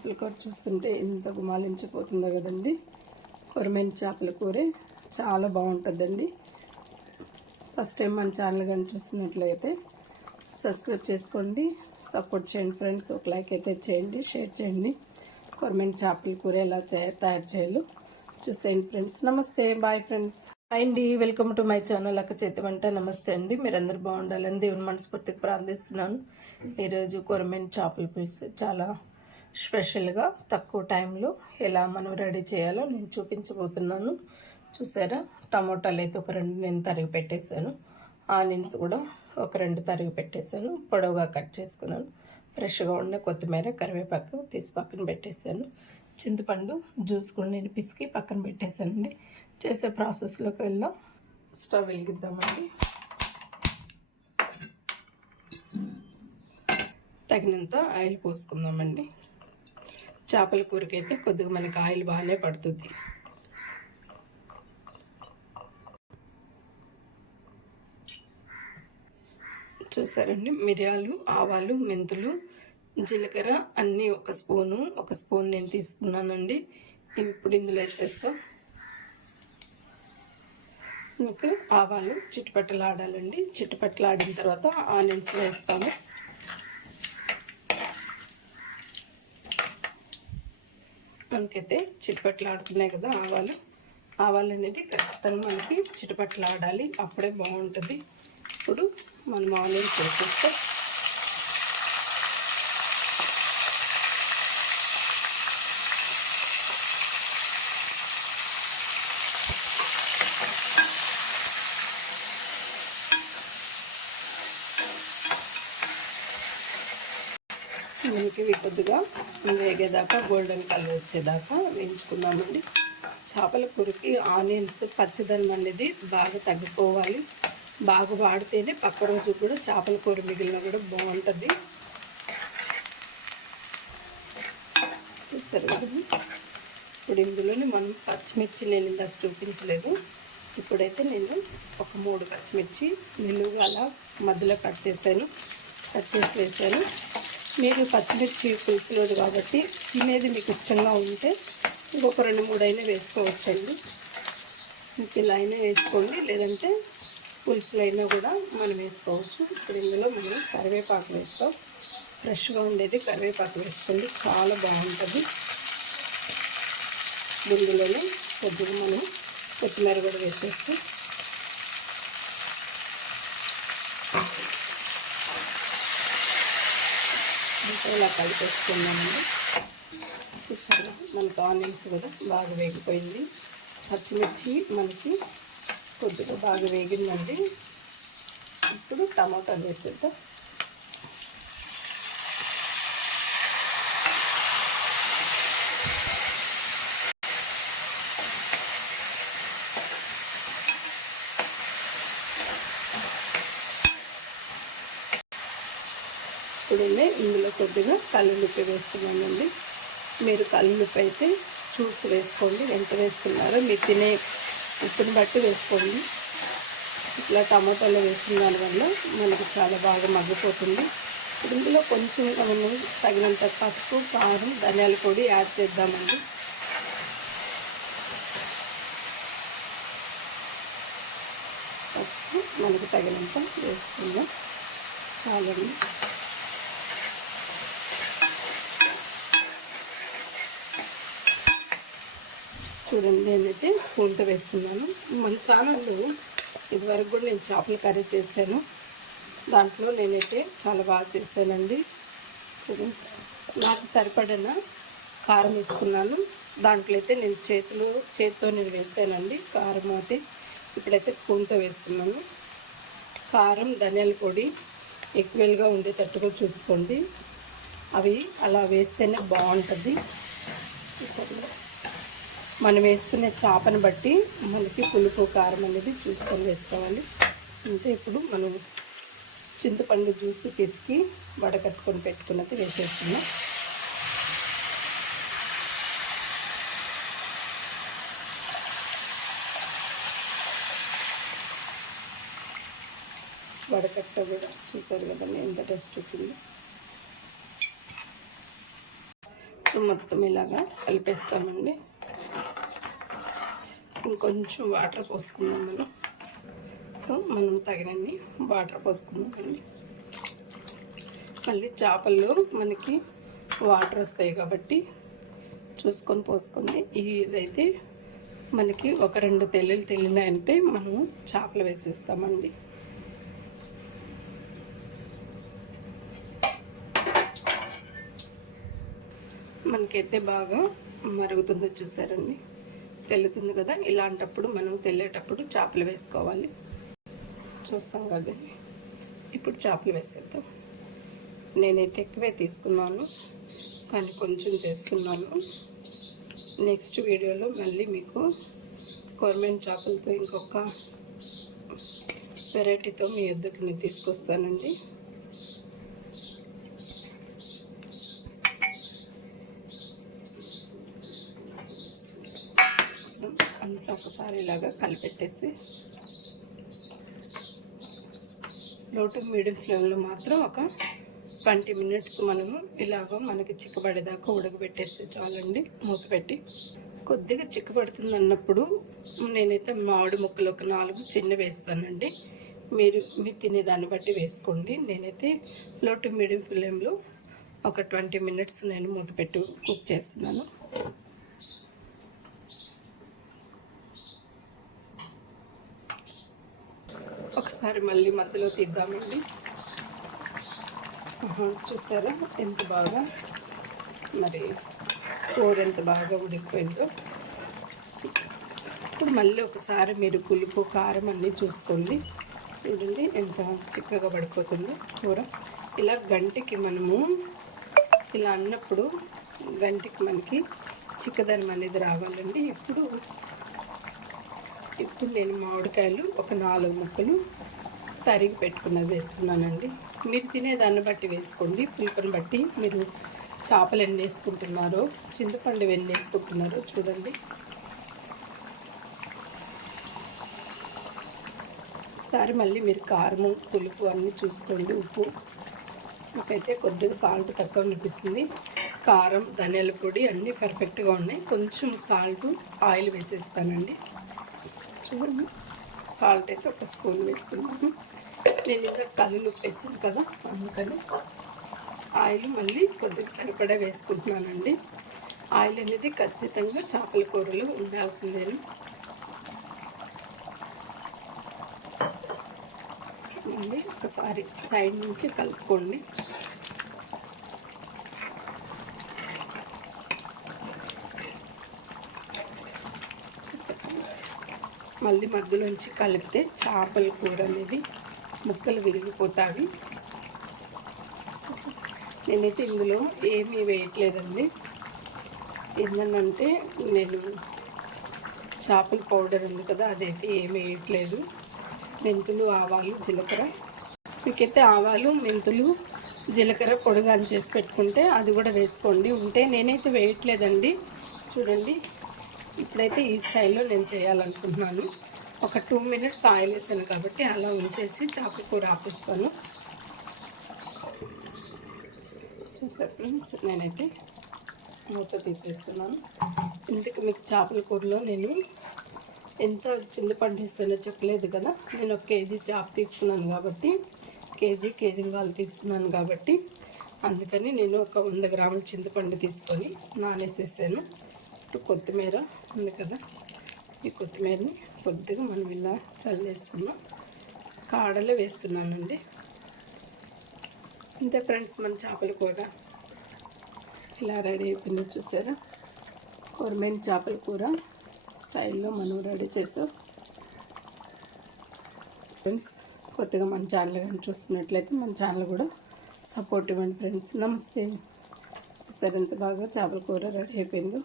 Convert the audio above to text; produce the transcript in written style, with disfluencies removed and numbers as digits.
చేపల కూర చూస్తుంటే ఎంత గుమాలించిపోతుందో కదండి. కొరమేను చేపల కూర చాలా బాగుంటుందండి. ఫస్ట్ టైం మన ఛానల్ కానీ చూస్తున్నట్లయితే సబ్స్క్రైబ్ చేసుకోండి, సపోర్ట్ చేయండి ఫ్రెండ్స్. ఒక లైక్ అయితే చేయండి, షేర్ చేయండి. కొరమేను చేపల కూర ఎలా తయారు చేయాలో చూసేయండి ఫ్రెండ్స్. నమస్తే, బాయ్ ఫ్రెండ్స్. అండి, వెల్కమ్ టు మై ఛానల్ అక్క చేతి వంట. నమస్తే అండి, మీరందరూ బాగుండాలని దేవుని మనస్ఫూర్తిగా ప్రార్థిస్తున్నాను. ఈరోజు కొరమేను చేపల పులుసు చాలా స్పెషల్గా తక్కువ టైంలో ఎలా మనం రెడీ చేయాలో నేను చూపించబోతున్నాను. చూసారా, టమోటాలు అయితే ఒక 2 నేను తరిగి పెట్టేశాను. ఆనియన్స్ కూడా ఒక 2 తరిగి పెట్టేశాను, పొడవుగా కట్ చేసుకున్నాను. ఫ్రెష్గా ఉండే కొత్తిమీర, కరివేపాకు తీసి పక్కన పెట్టేశాను. చింతపండు జ్యూస్ కూడా నేను పిసికి పక్కన పెట్టేశానండి. చేసే ప్రాసెస్లోకి వెళ్దాం. స్టవ్ వెలిగిద్దామండి. తగినంత ఆయిల్ పోసుకుందామండి. చేపల కూరకైతే కొద్దిగా మనకి ఆయిల్ బాగానే పడుతుంది. చూసారండి, మిరియాలు, ఆవాలు, మెంతులు, జీలకర్ర అన్నీ ఒక స్పూన్ నేను తీసుకున్నానండి. ఇప్పుడు ఇందులో వేసేస్తాం. మీకు ఆవాలు చిట్టుపట్టలాడాలండి. చిట్టుపట్టలాడిన తర్వాత ఆనియన్స్ వేస్తాము. మనకైతే చిట్టుపట్టలాడుతున్నాయి కదా ఆవాలు అనేది ఖచ్చితంగా మనకి చిట్టుపట్టలాడాలి, అప్పుడే బాగుంటుంది. ఇప్పుడు మనం ఆనియన్స్ వేసేస్తాం. మనకి ఇవి కొద్దిగా వేగేదాకా గోల్డెన్ కలర్ వచ్చేదాకా వేయించుకుందామండి. చేపల కూరకి ఆనియన్స్ పచ్చదనం అనేది బాగా తగ్గిపోవాలి. బాగా వాడితేనే పక్క రోజు కూడా చేపల కూర మిగిలిన కూడా బాగుంటుంది. చూస్తారు కదా, ఇప్పుడు ఇందులోనే మనం పచ్చిమిర్చి నేను ఇందాక చూపించలేదు. ఇప్పుడైతే నేను ఒక 3 పచ్చిమిర్చి నిలువుగా అలా మధ్యలో కట్ చేసి వేసాను. మీరు పచ్చిమిర్చి పులుసులోది కాబట్టి తినేది మీకు ఇష్టంగా ఉంటే ఇంకొక 2-3 అయినా వేసుకోవచ్చండి. మీకు ఇలా అయినా వేసుకోండి, లేదంటే పులుసులు అయినా కూడా మనం వేసుకోవచ్చు. ఇప్పుడు ఇందులో మనం కరివేపాకు వేస్తాం. ఫ్రెష్గా ఉండేది కరివేపాకు వేసుకోండి, చాలా బాగుంటుంది. ఇందులోనే కొద్దిగా మనం కొత్తిమీర కూడా వేసేస్తాం. ఇలా కలిపేసుకుందామండి. చూసారా, మనకు ఆనియన్స్ కూడా బాగా వేగిపోయింది. పచ్చిమిర్చి మనకి కొద్దిగా బాగా వేగిందండి. ఇప్పుడు టమాటాలు వేసేద్దాం. ఇప్పుడే ఇందులో కొద్దిగా కల్లుల్లిపాయ వేస్తున్నానండి. మీరు కల్లుల్లిపాయ అయితే చూసి వేసుకోండి, ఎంత వేసుకున్నారో మీరు తినే ఉప్పుని బట్టి వేసుకోండి. ఇట్లా టమాటాలో వేసిన దానివల్ల మనకి చాలా బాగా మగ్గిపోతుంది. ఇందులో కొంచెం మనం తగినంత పసుపు, కారం, ధనియాల పొడి యాడ్ చేద్దామండి. పసుపు మనకు తగినంత వేసుకుందాం, చాలండి. చూడండి, నేనైతే స్పూన్తో వేస్తున్నాను. మన ఛానల్లో ఇదివరకు కూడా నేను చేపల కర్రీ చేశాను. దాంట్లో నేనైతే చాలా బాగా చేశానండి. చూడండి, నాకు సరిపడిన కారం వేసుకున్నాను. దాంట్లో అయితే నేను చేతితో నేను వేసానండి కారం. అయితే ఇప్పుడైతే స్పూన్తో వేస్తున్నాను. కారం, ధనియాల పొడి ఈక్వల్గా ఉండేటట్టుగా చూసుకోండి. అవి అలా వేస్తేనే బాగుంటుంది. సరే, మనం వేసుకునే చేపను బట్టి మనకి పులుపు, కారం అనేది చూసుకొని వేసుకోవాలి. అంటే ఇప్పుడు మనం చింతపండు జ్యూస్ పిసికి వడకట్టుకొని పెట్టుకున్నది వేసేస్తున్నాం. వడకట్ట కూడా చూసారు కదండి ఎంత టేస్ట్ వచ్చింది. సో మొత్తం ఇలాగా కలిపేస్తామండి. ఇంకొంచెం వాటర్ పోసుకుందాం. మనం తగినన్ని వాటర్ పోసుకుందామండి. మళ్ళీ చేపల్లో మనకి వాటర్ వస్తాయి కాబట్టి చూసుకొని పోసుకోండి. ఇదైతే మనకి ఒక 2 తెల్లులు తెల్లినాయంటే మనం చేపలు వేసేస్తామండి. మనకైతే బాగా మరుగుతుందో చూసారండి, తెల్లుతుంది కదా. ఇలాంటప్పుడు మనం తెల్లేటప్పుడు చేపలు వేసుకోవాలి. చూస్తాం కదండి. ఇప్పుడు చేపలు వేసేద్దాం. నేనైతే ఎక్కువే తీసుకున్నాను కానీ కొంచెం చేస్తున్నాను. నెక్స్ట్ వీడియోలో మళ్ళీ మీకు కొరమేను చేపలతో ఇంకొక వెరైటీతో మీ ఎదుటికి నేను తీసుకొస్తానండి. అంతా ఒకసారి ఇలాగా కలిపెట్టేసి లో టు మీడియం ఫ్లేమ్లో మాత్రం ఒక 20 మినిట్స్ మనము ఇలాగ మనకి చిక్కబడేదాకా ఉడకబెట్టేస్తే చాలండి. మూత పెట్టి కొద్దిగా చిక్కబడుతుంది అన్నప్పుడు నేనైతే మామిడి ముక్కలు ఒక 4 చిన్న వేస్తానండి. మీరు తినేదాన్ని బట్టి వేసుకోండి. నేనైతే లో టు మీడియం ఫ్లేమ్లో ఒక 20 మినిట్స్ నేను మూత పెట్టి కుక్ చేస్తున్నాను. ఒకసారి మళ్ళీ మధ్యలో తీద్దామండి. చూసారా ఎంత బాగా మరి కూర ఎంత బాగా ఉడికిపోయిందో. ఇప్పుడు మళ్ళీ ఒకసారి మీరు పులుపు కారం అన్నీ చూసుకోండి. చూడండి ఎంత చిక్కగా పడిపోతుందో కూర. ఇలా గంటికి మనము ఇలా అన్నప్పుడు గంటికి మనకి చిక్కదనం అనేది రావాలండి. ఇప్పుడు నేను మామిడికాయలు ఒక 4 ముక్కలు తరిగి పెట్టుకున్నది వేస్తున్నానండి. మీరు తినేదాన్ని బట్టి వేసుకోండి. పులుపుని బట్టి మీరు చేపలు ఎన్ని వేసుకుంటున్నారో, చింతపండు ఎన్ని వేసుకుంటున్నారో చూడండి. ఒకసారి మళ్ళీ మీరు కారము పులుపు అన్నీ చూసుకోండి. ఉప్పు నాకైతే కొద్దిగా సాల్ట్ తక్కువ అనిపిస్తుంది. కారం ధనియాల పొడి అన్నీ పర్ఫెక్ట్గా ఉన్నాయి. కొంచెం సాల్ట్ ఆయిల్ వేసేస్తానండి. చూడండి సాల్ట్ అయితే ఒక స్పూన్ వేస్తున్నాను. నేను ఇంకా కల్లులు ఉప్పు వేసాను కదా, అందుకని ఆయిల్ మళ్ళీ కొద్దిగా సరిపడా వేసుకుంటున్నానండి. ఆయిల్ అనేది ఖచ్చితంగా చేపల కూరలో ఉండాల్సిందేను. మళ్ళీ ఒకసారి సైడ్ నుంచి కలుపుకోండి. మళ్ళీ మధ్యలోంచి కలిపితే చేపల కూర అనేది ముక్కలు విరిగిపోతాయి. నేనైతే ఇందులో ఏమీ వేయట్లేదండి. ఏంటంటే నేను చేపల పౌడర్ ఉంది కదా, అదైతే ఏమి వేయట్లేదు. మెంతులు, ఆవాలు, జీలకర్ర. మీకైతే ఆవాలు, మెంతులు, జీలకర్ర పొడిగా చేసి పెట్టుకుంటే అది కూడా వేసుకోండి. ఉంటే నేనైతే వేయట్లేదండి. చూడండి ఇప్పుడైతే ఈ స్టైల్లో నేను చేయాలనుకుంటున్నాను. ఒక 2 మినిట్స్ ఆయిల్ వేసాను కాబట్టి అలా ఉంచేసి చేపల కూర ఆపేస్తాను. చూస్తారు ఫ్రెండ్స్, నేనైతే మూత తీసేస్తున్నాను. ఇందుకు మీకు చేపల కూరలో నేను ఎంత చింతపండు ఇస్తానో చెప్పలేదు కదా. నేను 1 కేజీ చేప తీసుకున్నాను కాబట్టి కేజీ తీసుకున్నాను కాబట్టి అందుకని నేను ఒక 100 గ్రాముల చింతపండు తీసుకొని నానేసేసాను. కొత్తిమీర ఉంది కదా, ఈ కొత్తిమీరని కొద్దిగా మనం ఇలా చల్లేసుకున్నాం. కాడలే వేస్తున్నానండి. ఇంతే ఫ్రెండ్స్, మన చేపల కూర ఇలా రెడీ అయిపోయింది. చూసారా, కొరమేను చేపల కూర స్టైల్లో మనం రెడీ చేస్తాం. ఫ్రెండ్స్, కొత్తగా మన ఛానల్ కానీ చూస్తున్నట్లయితే మన ఛానల్ కూడా సపోర్ట్ ఇవ్వండి ఫ్రెండ్స్. నమస్తే. చూసారు ఎంత బాగా చేపల కూర రెడీ అయిపోయిందో.